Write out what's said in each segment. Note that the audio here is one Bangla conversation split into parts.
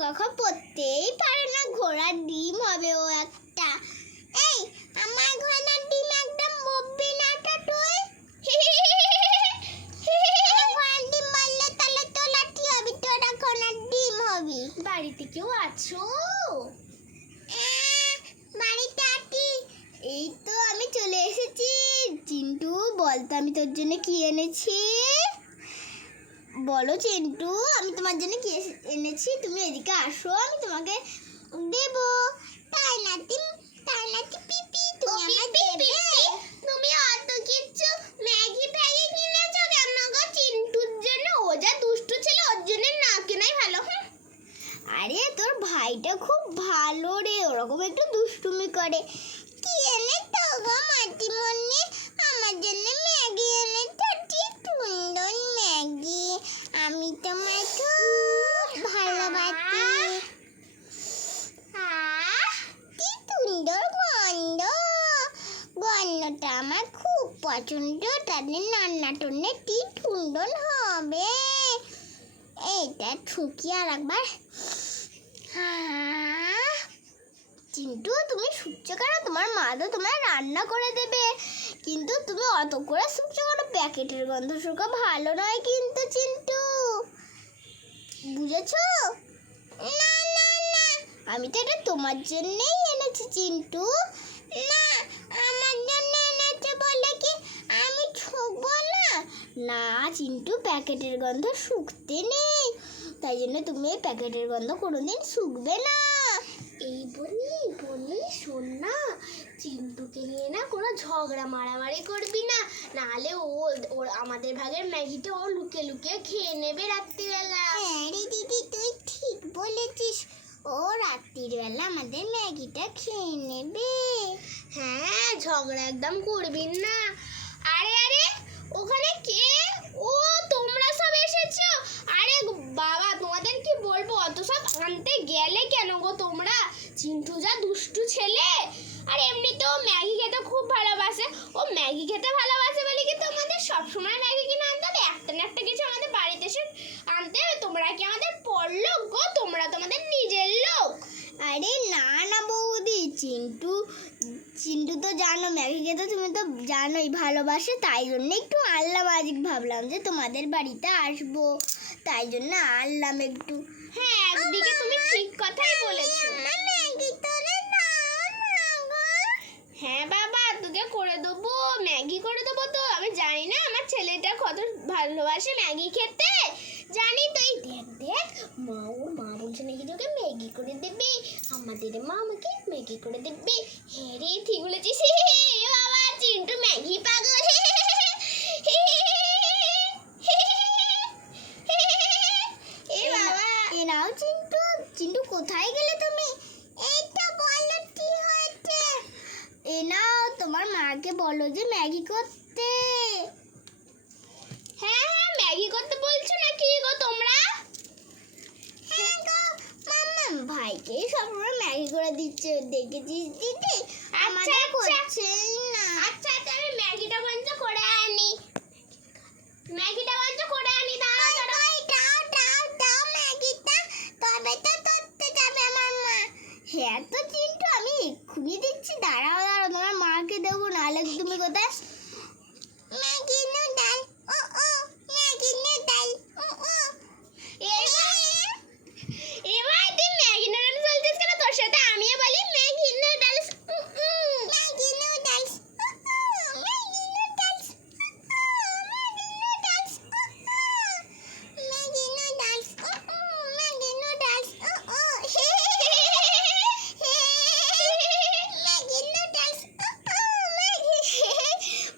খ পড়তেই পারে না, ঘোড়ার ডিম হবে ও একটা। এই আমার ঘোড়ার ডিম একদম বলবি না তো তুই। ঘোড়ার ডিম বললে তাহলে তো লাঠি হবি, তোরা ঘোড়ার ডিম হবি। বাড়িতে কেউ আছো? বাড়িতে আছি। এই তো আমি চলে এসেছি। চিন্টু বলতো আমি তোর জন্য কি এনেছি? বলো চিন্টু, আমি তোমার জন্য কি এনেছি? তুমি এদিকে আসো, আমি তোমাকে দেব। তাই নাতি পিপি, তুমি আমাকে দেবে? তুমি অত কিছু ম্যাগি ফ্যাগি কিনেছো কেন গো চিন্টুর জন্য? ও যা দুষ্টু ছিল, ওর জন্য না কেনাই ভালো। আরে তোর ভাইটা খুব ভালো রে, ওরকম একটু দুষ্টুমি করে। কি এনেছো গো মাটিমণি? আমার জন্য ম্যাগি এনেছো? কি সুন্দর ম্যাগি, আমি তোমায় খুব ভালোবাসি। কি সুন্দর গন্ধ, গন্ধটা আমার খুব পছন্দ। তাদের রান্না টন্না কি সুন্দর হবে। এইটা ঠুকি আর একবার। চিন্টু তুমি শুকছো কেন? তোমার মা তো তোমার রান্না করে দেবে, কিন্তু তুমি অত করে শুকছো কেন? প্যাকেটের গন্ধ শুকা ভালো নয় কিন্তু চিন্টু, বুঝেছো? না না না, আমি তো এটা তোমার জন্যই এনেছি চিন্টু। না, আমার জন্য এনেছে বলে কি আমি শুকবো না? না চিন্টু, প্যাকেটের গন্ধ শুকতে নেই, তাই জন্য তুমি এই প্যাকেটের গন্ধ কোনোদিন শুকবে না। এই বনি শোন না, চিন্টুকে নিয়ে না কোনো ঝগড়া মারামারি করবি না, নাহলে ও আমাদের ভাগের ম্যাগিটা ও লুকিয়ে লুকিয়ে খেয়ে নেবে রাত্রিবেলা। হ্যাঁ রে দিদি, তুই ঠিক বলেছিস, ও রাত্রিবেলা আমাদের ম্যাগিটা খেয়ে নেবে। হ্যাঁ, ঝগড়া একদম করবি না। আরে আরে ওখানে কে? ও তোমরা সব এসেছো? আরে বাবা, তোমাদের কি বলবো, অত সব আনতে গেলে কেন গো তোমরা? চিন্টু যা দুষ্টু ছেলে, আর এমনিতেও ম্যাগি খেতে খুব ভালোবাসে। ও ম্যাগি খেতে ভালোবাসে বলে কি তোমাদের সবসময় ম্যাগি কিনে আনতে হবে? একটা না একটা কিছু আমাদের বাড়িতে এসে আনতে হবে? তোমরা কি আমাদের পরলোক গো? তোমরা তোমাদের নিজের লোক। আরে না না বৌদি, চিন্টু তো জানো ম্যাগি খেতে তুমি তো জানোই ভালোবাসে, তাই জন্য একটু আনলাম। আজকে ভাবলাম যে তোমাদের বাড়িতে আসবো, তাই জন্য আনলাম একটু। হ্যাঁ, একদিকে তুমি ঠিক কথাই বলেছো। হ্যাঁ বাবা, তোকে করে দেবো, ম্যাগি করে দেবো। তো আমি জানি না আমার ছেলেটা কত ভালোবাসে ম্যাগি খেতে, জানি তো। এই দেখ দেখ, ওর মা বলছে নাকি তোকে ম্যাগি করে দেবে, আমাদের মা আমাকে ম্যাগি করে দেবে। হ্যাঁ রে, ঠিক বলেছিস। বাবা, চিন্টু ম্যাগি পাগল। এ বাবা, এ নাও চিন্টু কোথায় গেলে তুমি? এই তো বলো কি হয়েছে? এ নাও, তোমার মাকে বলো যে ম্যাগি করতে। হ্যাঁ হ্যাঁ, ম্যাগি করতে বলছো নাকি গো তোমরা? হ্যাঁ গো মাম্মা, ভাইকে সবসময় ম্যাগি করে দিচ্ছে, দেখেছিস দিদি? আমাদের করছেই না। আচ্ছা আচ্ছা, আমি ম্যাগিটা বঞ্চ করে আনি, দাও ম্যাগিটা, তবে তো ধরতে যাবে আমার মা। হ্যাঁ তো চিন্টু, আমি এক্ষুনি দিচ্ছি, দাঁড়াও তোমার মাকে দেবো, নাহলে তুমি কোথায়? ম্যাগি নুডল, ম্যাগি নুডল, এবার তুই ম্যাগি নুডলস বলছিস কেন? তোর সাথে আমিও বলি Maggi noodles, Maggi noodles, Maggi noodles, Maggi noodles, Maggi noodles, Maggi noodles,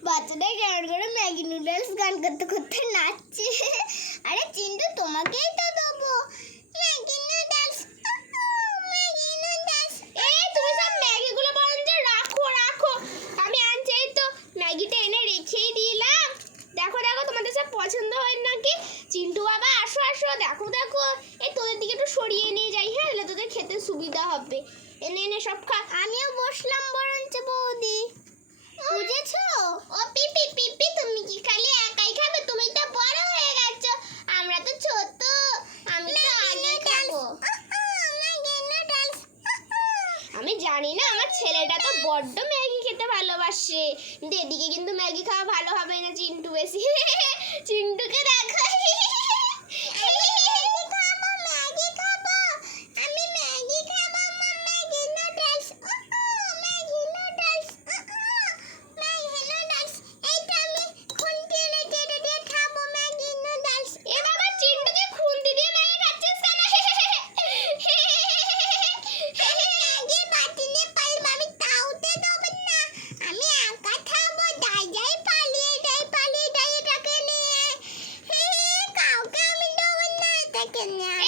বাচ্চাটা কেমন করে ম্যাগি নুডলস গান করতে করতে নাচছে। আরে চিন্টু, তোমাকেই তো দেবো ম্যাগি নুডলস, ম্যাগি নুডলস। এই তুমি সব ম্যাগিগুলো বরঞ্চ রাখো, আমি আনছি। এই তো ম্যাগিটা এনে রেখেই দিলাম। দেখো তোমাদের সব পছন্দ হয় নাকি? চিন্টু বাবা আসো, দেখো এই তোদের দিকে একটু সরিয়ে নিয়ে যাই, হ্যাঁ, তাহলে তোদের খেতে সুবিধা হবে। এনে সব খা। আমিও বসলাম বরঞ্চ বৌদি, বুঝেছো? ও পিপি, তুমি কি খালি একাই খাবে? তুমি তো বড় হয়ে গেছো, আমরা তো ছোট, আমি তো আগে খাবো। জানি না, আমার ছেলেটা তো বড্ড ম্যাগি খেতে ভালোবাসে। কিন্তু এদিকে কিন্তু ম্যাগি খাওয়া ভালো হবে না, চিন্টু বেশি। চিন্টুকে দেখো। ম্যাগি খাবো, আমি ম্যাগি খাবো, Maggi noodles, Maggi noodles, Maggi noodles. এইটা আমি খুন্তি এনে চেটে দিয়ে খাবো ম্যাগি নুডলস। এ বাবা, চিন্টুকে খুন্তি দিয়ে ম্যাগি খাচ্ছিস কেন? আমি ম্যাগির বাটি নিয়ে পারলাম, আমি তাওতে দেবো না, আমি একা খাবো। যাই পালিয়ে যাই এটাকে নিয়ে। কাউকে আমি দেবো না এটাকে নিয়ে।